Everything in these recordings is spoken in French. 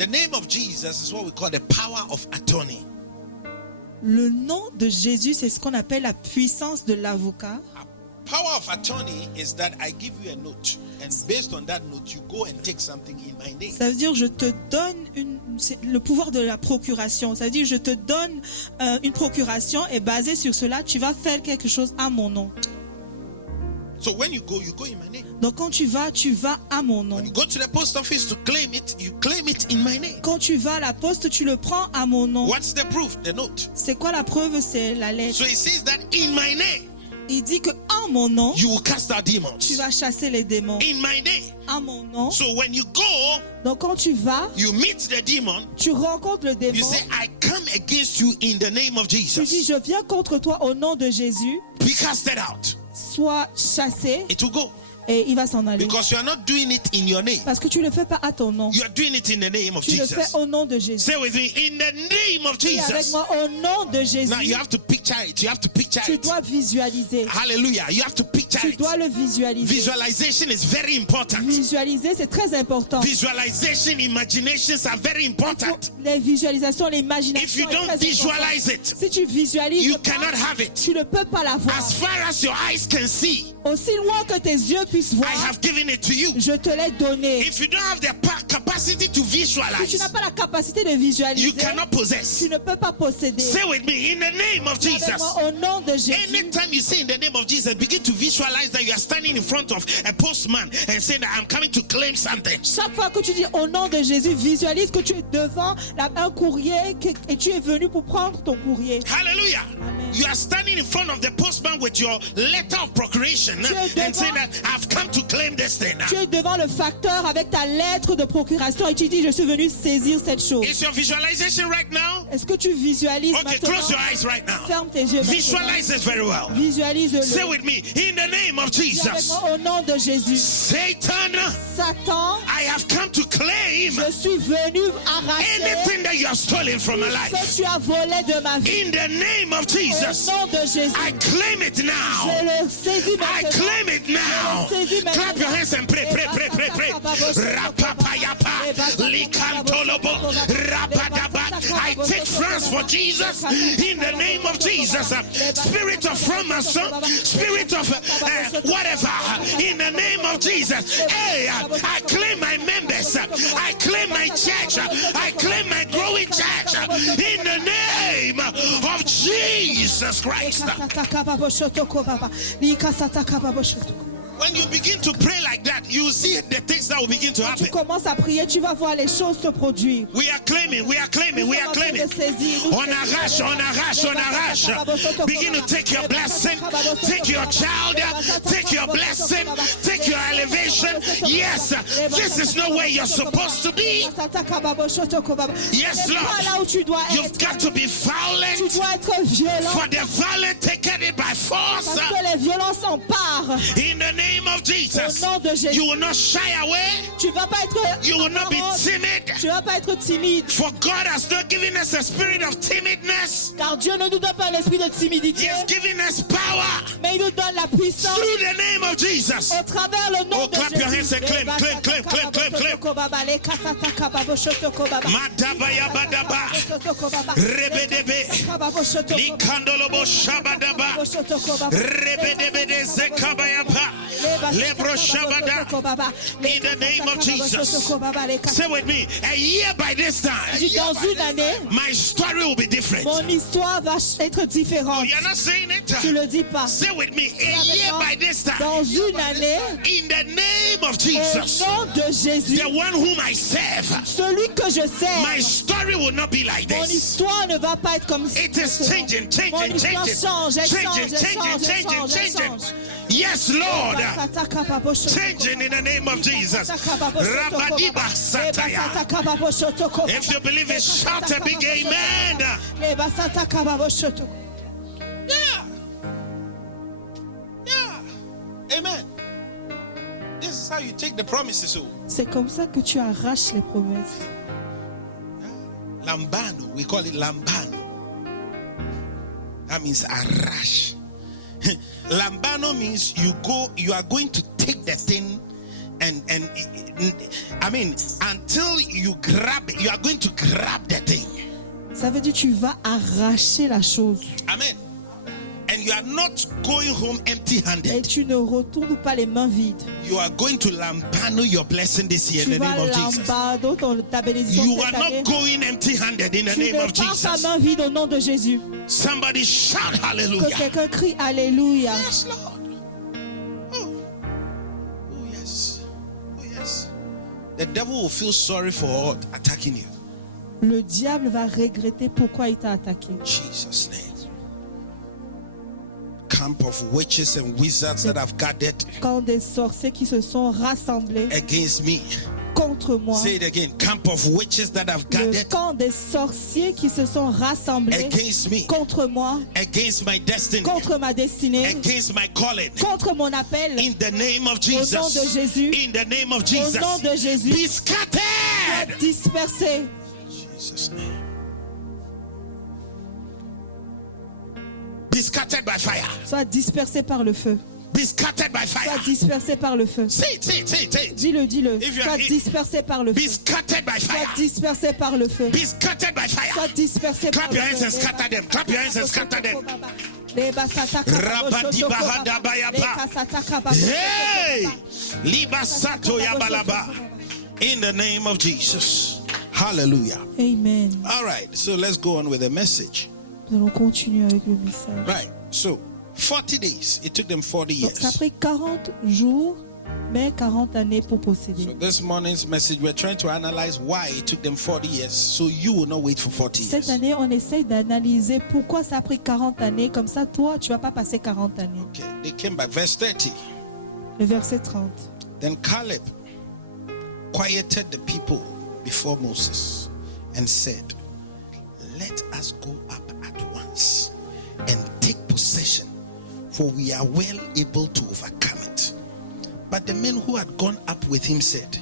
The name of Jesus is what we call the power of attorney. Le nom de Jésus, c'est ce qu'on appelle la puissance de l'avocat. Power of attorney is that I give you a note, and based on that note, you go and take something in my name. Ça veut dire je te donne le pouvoir de la procuration. Ça veut dire je te donne une procuration et basé sur cela, tu vas faire quelque chose à mon nom. So when you go in my name. Donc quand tu vas à mon nom. When you go to the post office to claim it, you claim it in my name. Quand tu vas à la poste, tu le prends à mon nom. What's the proof? The note. C'est quoi la preuve? C'est la lettre. So it says that in my name. Il dit que en mon nom, you will cast out demons. Tu vas chasser les démons. In my name. À mon nom. So when you go, donc quand tu vas, you meet the demon. Tu rencontres le démon. You say, I come against you in the name of Jesus. Tu dis, je viens contre toi au nom de Jésus. Be casted out. Sois chassé. It will go. Et il va s'en aller. Because you are not doing it in your name. Parce que tu le fais pas à ton nom. You are doing it in the name of tu Jesus. Tu le fais au nom de Jésus. Say with me, in the name of Jesus. Et avec moi, au nom de Jésus. Now you have to picture it. You have to picture tu it. Tu dois visualiser. Hallelujah. You have to picture it. Tu dois le visualiser. Visualization is very important. Visualiser, c'est très important. Visualization, imaginations are very important. Les visualisations, l'imagination. If you don't visualize it, si tu visualises, you cannot have it. Tu ne peux pas l'avoir. As far as your eyes can see. Aussi loin que tes yeux puissent voir. I have given it to you. Je te l'ai donné. If you don't have the capacity to visualize, si tu n'as pas la capacité de visualiser, you cannot possess. Tu ne peux pas posséder. Say with me, in the name of Jesus. Moi, au nom de Jésus. Anytime you say in the name of Jesus, begin to visualize that you are standing in front of a postman and saying that I'm coming to claim something. Chaque fois que tu dis au nom de Jésus, visualise que tu es devant un courrier et tu es venu pour prendre ton courrier. Hallelujah. Amen. You are standing in front of the postman with your letter of procuration and saying that I've come to claim this thing. Tu es devant le facteur avec ta lettre de procuration et tu dis je suis venu saisir cette chose. Is your visualization right now? Est-ce que tu visualises okay, maintenant? Close your eyes right now. Ferme tes yeux. Visualize it very well. Visualise-le. Say with me, in the name of Jesus. Avec moi, au nom de Jésus. Satan, I have come to claim je suis venu arracher anything that you have stolen from my life. Que tu as volé de ma vie. In the name of Jesus, au nom de Jésus. I claim it now. Je le saisis maintenant. I claim it now. Clap your hands and pray, pray, pray, pray, pray. Rapapayapa, likantolobo, rapadaba. I take France for Jesus in the name of Jesus. Spirit of franc-maçon, spirit of whatever, in the name of Jesus. Hey, I claim my members. I claim my church. I claim my growing church in the name of Jesus Christ. When you begin to pray like that, you will see the things that will begin to happen. Tu commences à prier, tu vas voir les choses se produire. We are claiming, we are claiming, we are claiming. On arrache, on arrache, on arrache. Begin to take your blessing, take your child, take your blessing, take your elevation. Yes, this is not where you're supposed to be. Yes, Lord. You've got to be violent. For the violent taken it by force. In the name of Jesus, you will not shy away. You will not be timid. For God has not given us a spirit of timidness. Car Dieu ne nous donne pas un esprit de timidité. He has given us power. Mais il nous donne la puissance. Through the name of Jesus. Au travers le nom de clap your hands and claim, claim, claim, claim, claim, claim. Madabaya badaba. Rebedebe. Likandolobo shabadaba. Rebedebe de zekabayapa. Lebro shabada. In the name of Jesus. Say with me, a year by this time, dans une année, my story will be different. Mon histoire va être différente. Oh, you're not saying it. Tu le dis pas. Say with me, a year by this time, dans une année, in the name of Jesus, au nom de Jésus, the one whom I serve, celui que je sers, my story will not be like mon this. histoire ne va pas être comme ça. It is changing, changing, mon histoire changing, change, changing, changing, changing, changing. Yes, Lord. Changing in the name of Jesus. Rabadiba Sataya. If you believe it, shout a big amen. Yeah. Yeah. Amen. This is how you take the promises. C'est comme ça que tu arraches les promesses. Lambano, we call it lambano. That means arrash. Lambano means you are going to take the thing and I mean, until you grab it, you are going to grab the thing. Ça veut dire tu vas arracher la chose. Amen. And you are not going home Et empty-handed. tu ne retournes pas les mains vides. You are going to lampano your blessing this year in Tu the vas name of Jesus. lambarder ta bénédiction You cette are année. not going empty-handed in the Tu name ne of pars pas Jesus. main vide au nom de Jésus. Somebody shout Que hallelujah. quelqu'un crie Alléluia. Yes, Lord. Oh. Oh, yes. Oh, yes. The devil will feel sorry for attacking you. Le diable va regretter pourquoi il t'a attaqué. Jesus' name. Camp of witches and wizards that have gathered Quand des sorciers qui se sont rassemblés against me. contre moi. Say it again. Camp of witches that have Le gathered camp des sorciers qui se sont rassemblés against me, contre moi, against my destiny, contre ma destinée, against my calling. contre mon appel. In the name of Au nom de Jesus. Jésus. In the name of Au Jesus. nom de Jésus. Be scattered. Dispersés. Jesus' name. Be scattered by fire. Sois dispersé par le feu. Be scattered by Sois fire. dispersé par le feu. Say it, say it, say it, say it. Dis-le, dis-le. If you are- Sois dispersé par le Be feu. scattered by Sois fire. dispersé par le feu. Be scattered by fire. Sois dispersé par Clap le your feu. hands and scatter them. Clap your hands and scatter them. Hey! Liba Sato Yabalaba. In the name of Jesus. Hallelujah. Amen. All right, so let's go on with the message. Nous allons continuer avec le message. Right, so 40 days. It took them 40 Donc, ça a years. pris 40 jours, mais 40 années pour So posséder. this morning's message, we're trying to analyze why it took them 40 years, so you will not wait for 40 Cette years. année, on essaye d'analyser pourquoi ça a pris 40 années. Comme ça, toi, tu vas pas passer 40 années. Okay, they came back. Verse 30. Le verset 30. Then Caleb quieted the people before Moses and said, "Let us go up at once and take possession, for we are well able to overcome it." But the men who had gone up with him said,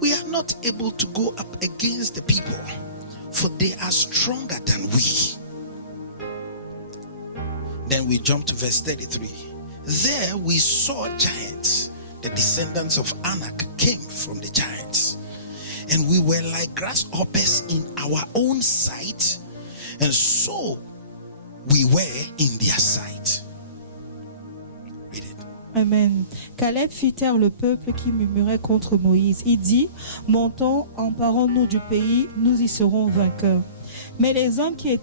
"We are not able to go up against the people, for they are stronger than we." Then we jump to verse 33. There we saw giants. The descendants of Anak came from the giants. And we were like grasshoppers in our own sight, and so we were in their sight. Read it. Amen. Caleb fit taire le peuple qui murmurait contre Moïse. Il dit, montons, emparons-nous du pays, nous y serons vainqueurs. Mais les hommes qui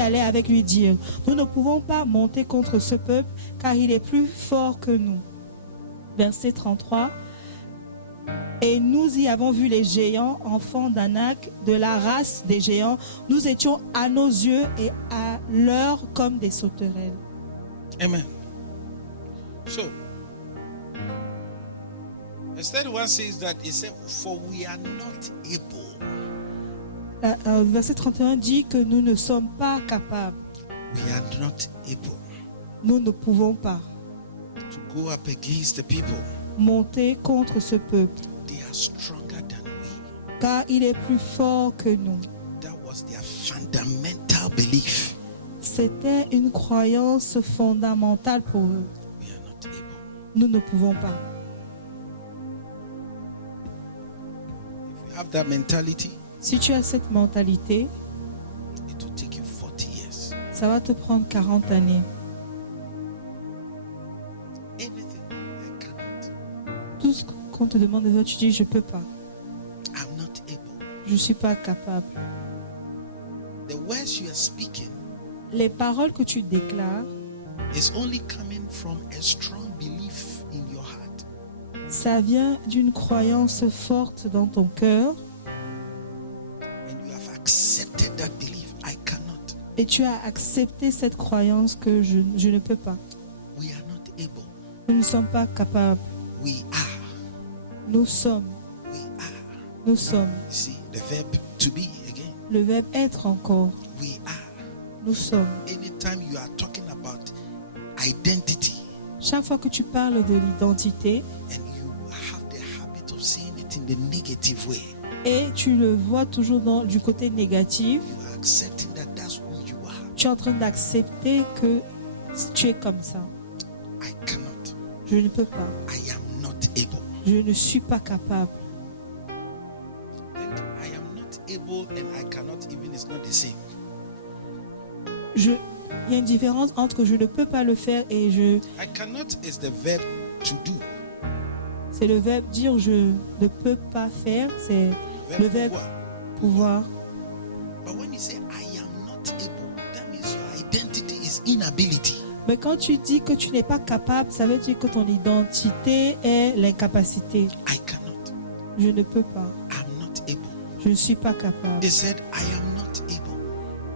allaient avec lui dirent, nous ne pouvons pas monter contre ce peuple, car il est plus fort que nous. Verset 33. Et nous y avons vu les géants, enfants d'Anak, de la race des géants. Nous étions à nos yeux et à leur comme des sauterelles. Amen. So, verse 31 says that it said, "For we are not able." Verset 31 dit que nous ne sommes pas capables. We are not able Nous ne pouvons pas to go up against the people. monter contre ce peuple, They are stronger than we. car il est plus fort que nous. That was their fundamental belief. C'était une croyance fondamentale pour eux. We are not able. Nous ne pouvons pas. If you have that mentality, Si tu as cette mentalité, it will take you 40 years. ça va te prendre 40 années. Anything, I cannot. Tout ce qu'on te demande de faire, tu dis, je ne peux pas. I'm not able. Je ne suis pas capable. The words you are speaking Les paroles que tu déclares, is only coming from a strong belief in your heart. ça vient d'une croyance forte dans ton cœur And you have accepted that belief. I cannot. et tu as accepté cette croyance que je ne peux pas. We are not able. Nous ne sommes pas capables. We are. Nous sommes. We are. Nous sommes. See, the verb to be again. Le verbe être encore. We are. Nous sommes. Anytime you are talking about identity Chaque fois que tu parles de l'identité and you have the habit of saying it in the negative way, et tu le vois toujours du côté négatif, you are accepting that that's who you are. tu es en train d'accepter que tu es comme ça. I cannot. Je ne peux pas. I am not able. Je ne suis pas capable. I am not able and I cannot even, it's not the same. Il y a une différence entre je ne peux pas le faire et je... I cannot is the verb to do. C'est le verbe dire je ne peux pas faire, c'est le verbe pouvoir. But when you say I am not able, that means your identity is inability. Mais quand tu dis que tu n'es pas capable, ça veut dire que ton identité est l'incapacité. I cannot. Je ne peux pas. I'm not able. Je ne suis pas capable. They said I am not able.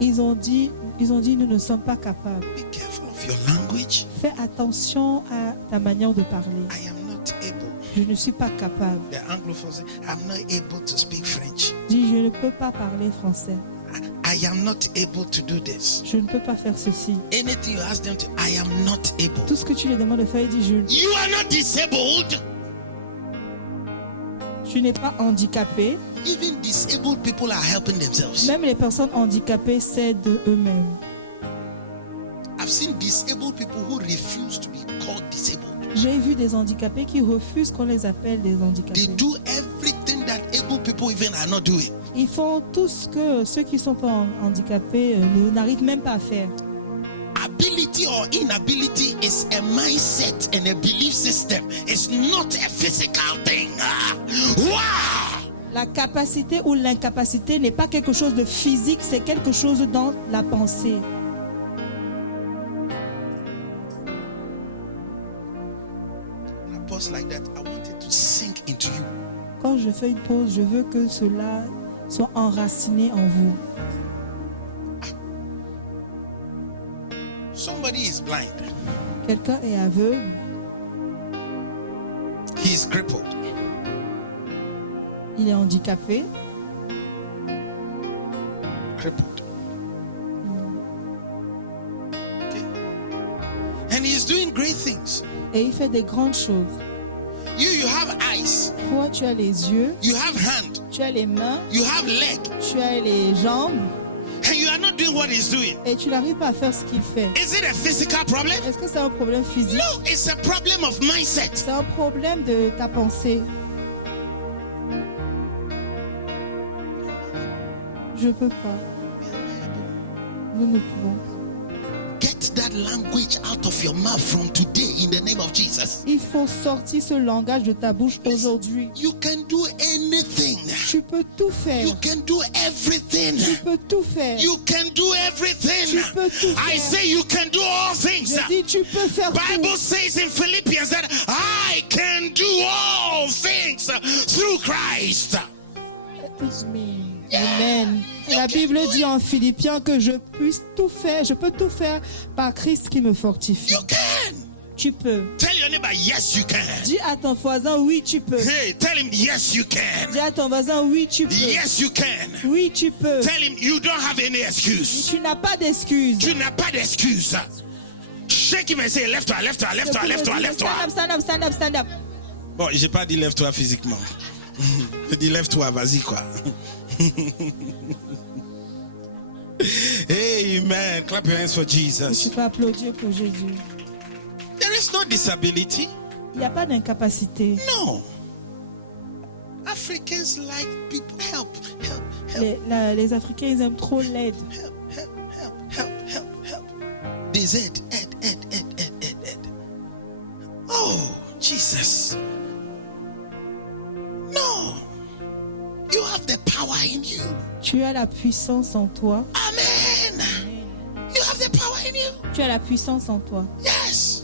Ils ont dit nous ne sommes pas capables. Be careful of your language. Fais attention à ta manière de parler. I am not able. Je ne suis pas capable. The Anglophones say I'm not able to speak French. Dis je ne peux pas parler français. I am not able to do this. Je ne peux pas faire ceci. Anything you ask them to, I am not able. Tout ce que tu les demandes de faire, ils disent You are not disabled. tu n'es pas handicapé. Even disabled people are helping themselves. Même les personnes handicapées s'aident eux-mêmes. I've seen disabled people who refuse to be called disabled. J'ai vu des handicapés qui refusent qu'on les appelle des handicapés. They do everything that able people even are not doing. Ils font tout ce que ceux qui ne sont pas handicapés n'arrivent même pas à faire. Ability or inability is a mindset and a belief system. It's not a physical thing. Wow! La capacité ou l'incapacité n'est pas quelque chose de physique, c'est quelque chose dans la pensée. When I pause like that, I want it to sink into you. Quand je fais une pause, je veux que cela soit enraciné en vous. Somebody is blind. Quelqu'un est aveugle, He is crippled. il est handicapé, Crippled. Okay. And he is doing great things. et il fait des grandes choses. You have eyes. Toi, tu as les yeux, You have hand. tu as les mains, You have leg. tu as les jambes, And you are not doing what he's doing. et tu n'arrives pas à faire ce qu'il fait. Is it a physical problem? Est-ce que c'est un problème physique? No, it's a problem of mindset. C'est un problème de ta pensée. Je peux pas. Nous ne pouvons pas. Get that language out of your mouth from today in the name of Jesus. Il faut sortir ce langage de ta bouche aujourd'hui. You can do anything. Tu peux tout faire. You can do everything. Tu peux tout faire. You can do everything. Tu peux tout I faire. say you can do all things. Je dis tu peux faire Bible tout. says in Philippians that I can do all things through Christ. It's me. Amen. La Bible dit en Philippiens que je puisse tout faire, je peux tout faire par Christ qui me fortifie. You can. Tu peux. Tell your neighbor, yes, you can. Dis à ton voisin, oui, tu peux. Hey, tell him, yes, you can. Dis à ton voisin, oui, tu peux. Yes, you can. Oui, tu peux. Tell him, you don't have any excuse. Tu n'as pas d'excuses. Tu n'as pas d'excuse. Shake him and say, lève-toi, lève-toi, lève-toi, lève-toi, lève-toi. Stand up, stand up, stand up. Bon, j'ai pas dit lève-toi physiquement. J'ai dit lève-toi, vas-y quoi. Amen. Clap your hands for Jesus. Tu peux applaudir pour Jésus. There is no disability. Il n'y a pas d'incapacité. No. Africans like people. Help, help, help, Les Africains, ils aiment trop l'aide. help, help, help, help, help, help. Des aides, aide. Oh, Jesus. No. You have the power in you. Tu as la puissance en toi. Amen. You have the power in you. Tu as la puissance en toi. Yes.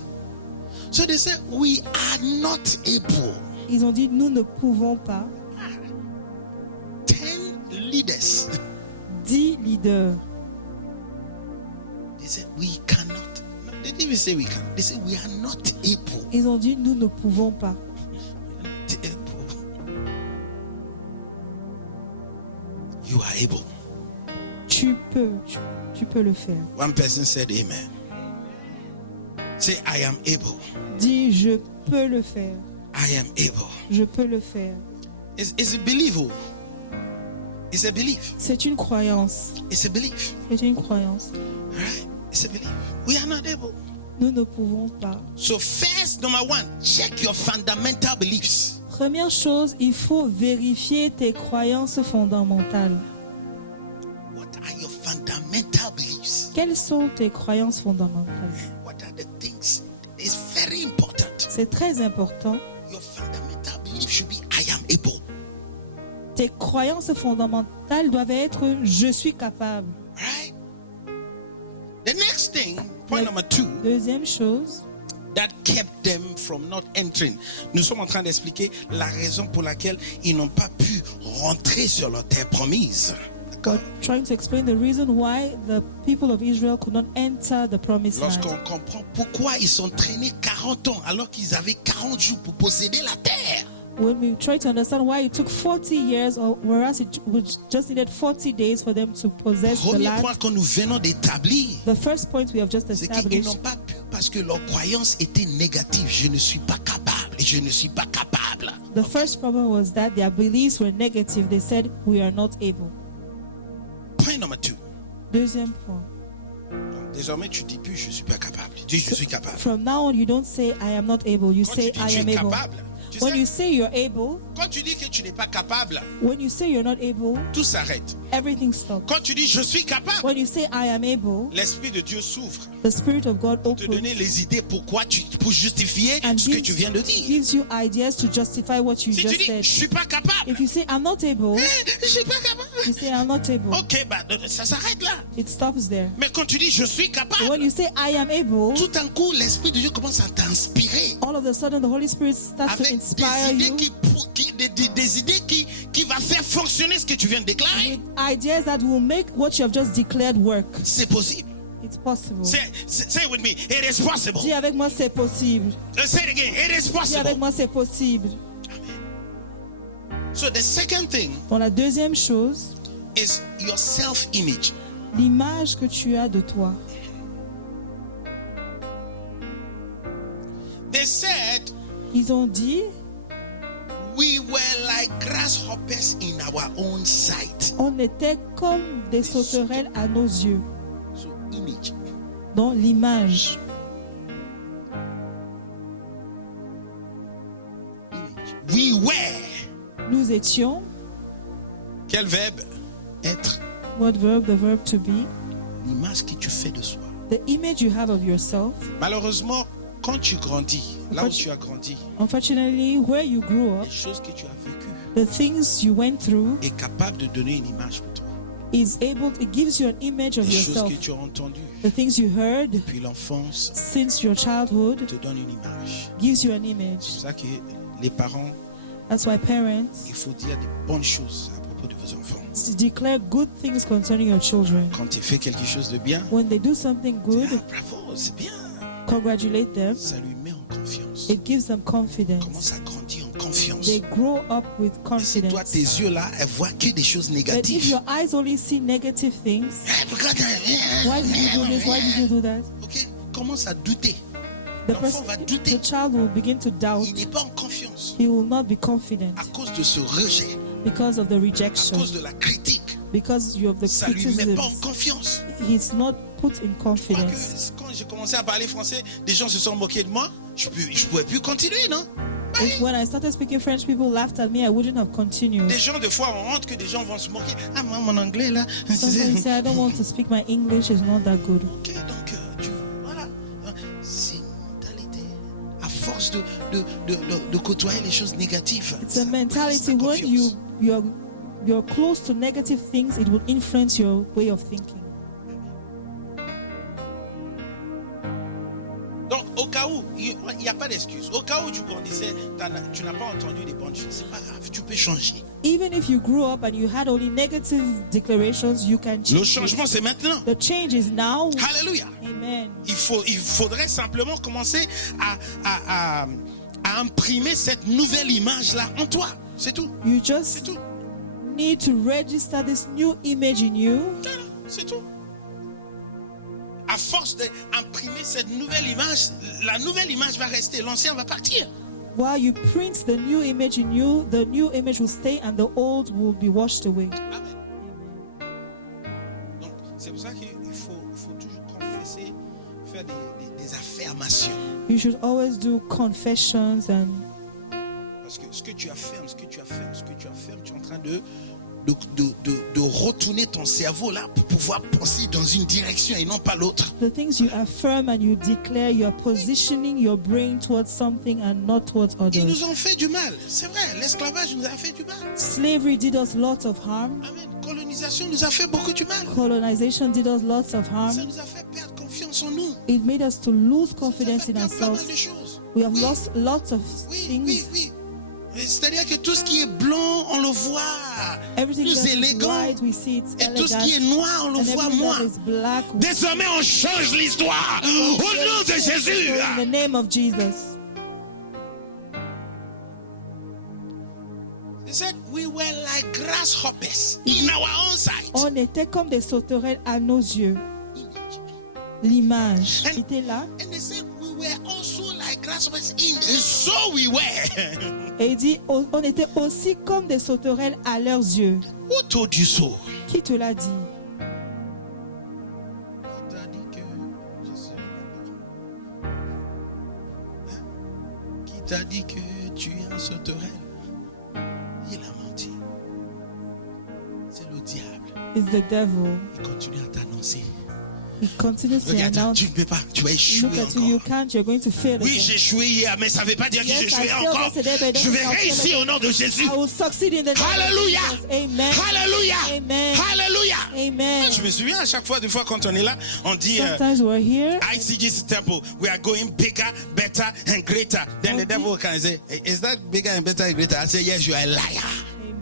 So they say we are not able. Ils ont dit, nous ne pouvons pas. 10 leaders. 10 leaders. They said we cannot. No, they didn't even say we can. They said we are not able. Ils ont dit, nous ne pouvons pas. You are able. Tu peux le faire. One person said amen. Say I am able. Dis, je peux le faire. I am able. Je peux le faire. It's a belief. It's a belief. C'est une croyance. It's a belief. C'est une croyance. All right? It's a belief. We are not able. Nous ne pouvons pas. So first, number one, check your fundamental beliefs. Première chose, il faut vérifier tes croyances fondamentales. What are your fundamental beliefs? Quelles sont tes croyances fondamentales? What are the things? It's very important. C'est très important. Your fundamental belief should be I am able. Tes croyances fondamentales doivent être je suis capable. Right? The next thing, point number 2, Deuxième chose, that kept them from not entering. Nous sommes en train d'expliquer la raison pour laquelle ils n'ont pas pu rentrer sur leur terre promise. God trying to explain the reason why the people of Israel could not enter the promised Lorsqu'on land. comprend pourquoi ils sont traînés 40 ans alors qu'ils avaient 40 jours pour posséder la terre. When we try to understand why it took 40 years, or whereas it would just needed 40 days for them to possess the Premier land. point que nous venons d'établir, The first point we have just c'est qu'ils established, n'ont pas pu parce que leur croyance était négative. Je ne suis pas capable et je ne suis pas capable. the first problem was that their beliefs were negative. They said, we are not able. Point number 2. Deuxième point. Désormais, tu dis plus je suis pas capable. Tu dis je suis capable. From now on, you don't say, I am not able. You Quand say, tu dis I tu am es able. capable, tu When sais, you say you're able, quand tu dis que tu n'es pas capable, when you say you're not able, tout s'arrête. everything stops. Quand tu dis je suis capable, When you say, I am able, l'Esprit de Dieu s'ouvre the Spirit of God pour te donner opens les idées pour justifier and ce que tu viens de dire. gives you ideas to justify what you Si tu just dis said. je suis pas capable, If you say, I'm not able, je suis pas capable. you say, I'm not able. Ok, bah, ça s'arrête là. It stops there. Mais quand tu dis je suis When capable, you say, I am able, tout d'un coup, l'Esprit de Dieu commence à t'inspirer all of a sudden the Holy Spirit starts to avec inspire des you idées des idées qui va faire fonctionner ce que tu viens de déclarer. with ideas that will make what you have just declared work. C'est possible. It's possible. Say it with me. It is possible. Dis avec moi, c'est possible. Say it again. It is Dis avec possible. moi, c'est possible. So the second thing Bon, la deuxième chose, is your self-image. l'image que tu as de toi. They said Ils ont dit, we were like grasshoppers in our own sight. on était comme des sauterelles à nos yeux. So image. Dans l'image. We were. Nous étions, Quel verbe? Être. what verb? The verb to be. L'image que tu fais de soi. The image you have of yourself. Malheureusement, quand tu grandis, là où tu as grandi, Unfortunately, where you grew up, les choses que tu as vécues the things you went through est capable de donner une image pour toi. it gives you an image of Les choses yourself. que tu as entendues The things you heard depuis l'enfance since your childhood te donnent une image. gives you an image. C'est pour ça que les parents, That's why parents il faut dire des bonnes choses à propos de vos enfants. declare good things concerning your children. Quand tu fais quelque chose de bien, When they do something good, bravo, c'est bien. congratulate them. Ça lui met en confiance. It gives them confidence. Commence à grandir en confiance. They grow up with Et si toi, confidence. tes yeux là, elles voient que des choses But if négatives. your eyes only see negative things, why did you do this? Why did you do that? Ok, commence à douter. The, L'enfant va douter. the child will begin to doubt. Il n'est pas en confiance He will not be confident à cause de ce rejet, because of the à rejection, cause de la critique. because you have the Ça lui met pas en criticism. confiance. He's not put in Je crois confidence. que quand j'ai commencé à parler français, des gens se sont moqués de moi. Je ne pouvais plus continuer, non? When I started speaking French, people laughed at me. I wouldn't have continued. Des gens, des fois, on honte que des gens vont se moquer. Ah, moi, mon anglais, là. Sometimes you say, I don't want to speak my English is not that good. Ok, donc, voilà. C'est une mentalité. À force de côtoyer les choses négatives. It's a ça mentality brise la when confiance. you're close to negative things, it will influence your way of thinking. Donc, au cas où, il n'y a pas d'excuse. Au cas où tu grandissais, tu n'as pas entendu les bonnes choses. C'est pas grave, tu peux changer. Even if you grew up and you had only negative declarations, you can Le change. changement, c'est maintenant. The change is now. Alléluia. Amen. Il faudrait simplement commencer à imprimer cette nouvelle image-là en toi. C'est tout. You C'est just tout. need to register this new image in you. Voilà, c'est tout. À force d'imprimer cette nouvelle image, la nouvelle image va rester, l'ancien va partir. While you print the new image in you, the new image will stay and the old will be washed away. Amen. Donc, c'est pour ça qu'il faut toujours confesser, faire des affirmations. You should always do confessions and Parce que ce que tu affirmes, tu es en train de retourner ton cerveau là pour pouvoir penser dans une direction et non pas l'autre. The things you affirm and you declare, you are positioning your brain towards something and not towards Ils others. nous ont fait du mal. C'est vrai, l'esclavage nous a fait du mal. Slavery did us lots of harm. Amen. Colonisation nous a fait beaucoup du mal. Colonization did us lots of Ça harm. nous a fait perdre confiance en nous. It made us to lose Ça nous a confidence fait in perdre pas mal ourselves. de choses. We have Oui. lost lots of Oui. things. C'est-à-dire que tout ce qui est blanc, on le voit Everything plus that is élégant. white, we see it's Et tout ce qui est elegant. noir, on le And voit everything moins. that is black, we Désormais, on change l'histoire au nom de Jésus. in the name of Jesus. He said we were like grasshoppers in our own sight. On était comme des sauterelles à nos yeux. L'image était là. And they said we were also like grasshoppers in. And so we were. Et il dit, on était aussi comme des sauterelles à leurs yeux. Who told you so? Qui te l'a dit? Qui t'a dit que je serais là-bas? Qui t'a dit que tu es un sauterelle? Il a menti. C'est le diable. It's the devil. Il continue à t'annoncer. He continues to Regarde, announce, tu ne peux pas, tu vas look échouer at you, you encore. can't, you're going to fail Oui, again. j'ai échoué hier, mais ça ne veut pas dire que Yes, j'ai I échoué failed encore. yesterday, but it Je vais doesn't mean I'll fail réussir again. au nom de Jésus. I will succeed in the name Alléluia. of Jesus. Amen. Alléluia. Amen. Alléluia. Amen. Je me souviens à chaque fois, des fois quand on est là, on dit Sometimes we're here. ICG's temple, we are going bigger, better, and greater. Then the Okay. devil can say, is that bigger and better and greater? I say, yes, you are a liar.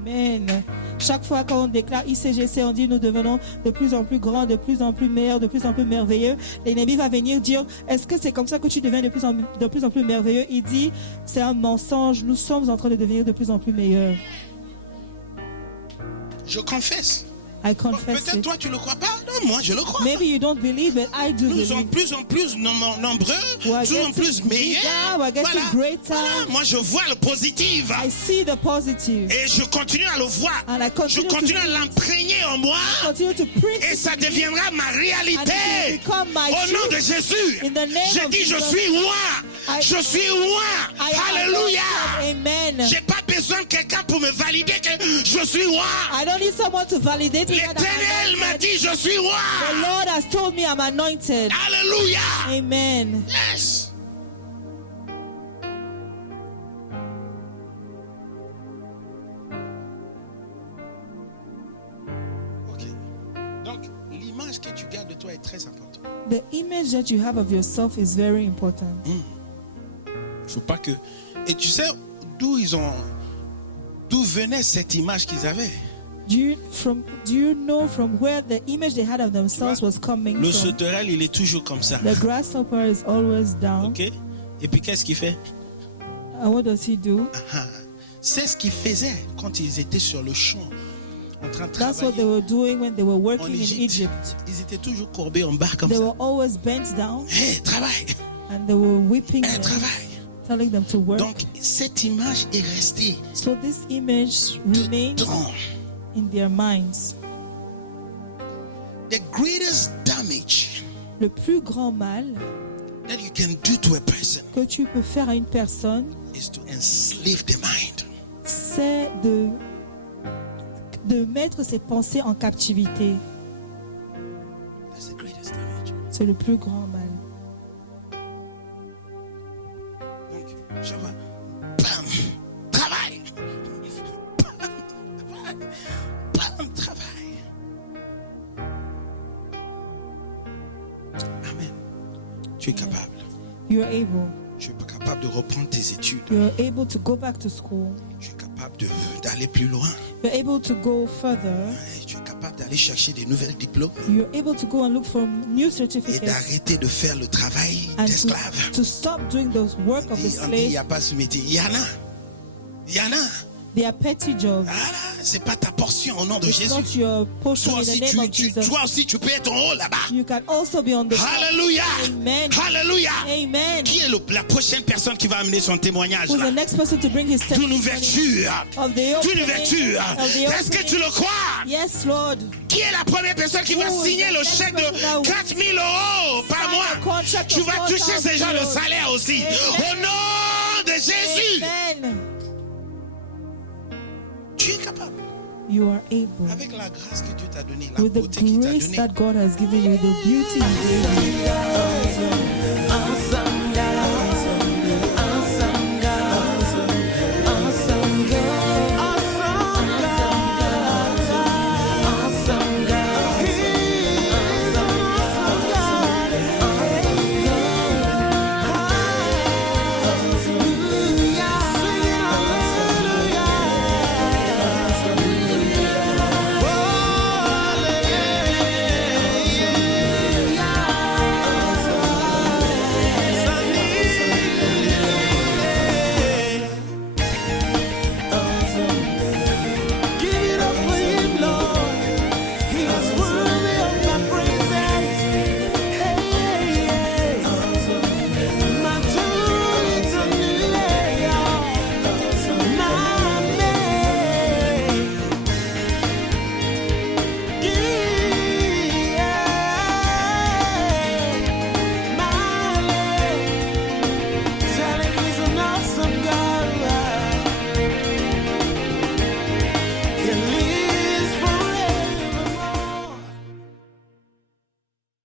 Amen. Chaque fois qu'on déclare ICGC, on dit nous devenons de plus en plus grands, de plus en plus meilleurs, de plus en plus merveilleux. L'ennemi va venir dire, est-ce que c'est comme ça que tu deviens de plus en plus merveilleux? Il dit, c'est un mensonge. Nous sommes en train de devenir de plus en plus meilleurs. Je confesse. I Bon, confess peut-être it. toi tu le crois pas. Non, moi je le crois. Maybe you don't believe it. I do Nous sommes believe. plus en plus nombreux, We are plus en getting plus meilleurs. bigger, we are getting greater. Voilà, moi je vois le positif. I see the positive. Et je continue à le voir. And I Je continue to continue à see it. l'imprégner en moi. Continue to preach. Et ça deviendra ma And it réalité. will become my Au nom truth. de Jésus. In the name J'ai of dit, je Jesus. suis roi. I- Je suis roi. I am Alléluia. anointed. Amen. J'ai pas besoin de quelqu'un pour me valider que je suis roi. I don't need someone to validate me that I'm L'Éternel m'a anointed. dit, je suis The roi. Lord has told me I'm anointed. Alléluia. Amen. Yes. Ok. Donc l'image que tu gardes de toi est très importante. The image that you have of yourself is very important. Faut pas que. Et tu sais d'où venait cette image qu'ils avaient? Do you know from where the image they had of themselves was coming Le from? sauterelle, il est toujours comme ça. The grasshopper is always down. Ok. Et puis qu'est-ce qu'il fait? And what does he do? Ah, c'est ce qu'ils faisaient quand ils étaient sur le champ, en train de That's what they travailler were doing when they were en working in Égypte. Egypt. Ils étaient toujours courbés en bas comme They ça. were always bent down Hé, travaille, and they were whipping them, travaille. telling them to work. Donc cette image est restée So this image remains dedans. in their minds. The greatest damage Le plus grand mal that you can do to a person que tu peux faire à une personne, is to enslave the mind. c'est de mettre ses pensées en captivité. That's the greatest damage. C'est le plus grand mal. Donc, je vois, bam, travaille. Bam, travaille. Amen. Tu es capable. You're able. Tu es capable de reprendre tes études. You're able to go back to school. Tu es capable d'aller plus loin. You're able to go further. Et tu es capable d'aller chercher des nouvelles diplômes You're able to go and look for new et certificates d'arrêter de faire le travail and d'esclave. to stop doing the work of the On dit, il slave. n'y a pas ce métier. Il y en a. Il y en a. They are petty jobs. Ah là, c'est pas ta portion au nom de It's Jésus. not your portion Toi in the aussi, name of Jesus. toi aussi, tu peux être en haut là-bas. You can also be on the top. Alléluia. Amen. Alléluia. Amen. Qui est la prochaine personne qui va amener son témoignage Who's là? the next person to bring his D'une testimony ouverture. of the D'une opening, ouverture. of the Est-ce que tu opening? le crois? Yes, Lord. Qui est la première personne qui va Who is signer the le next chèque person that de will 4 000 € par sign mois? a contract Tu of vas toucher 4,000 ce genre de euros. salaire aussi. Amen. Au nom de Jésus. Amen. capable. You are able. Avec la grâce que Dieu t'a donnée, la With the beauté qu'il t'a grace donnée. that God has given you, the beauty He gave you.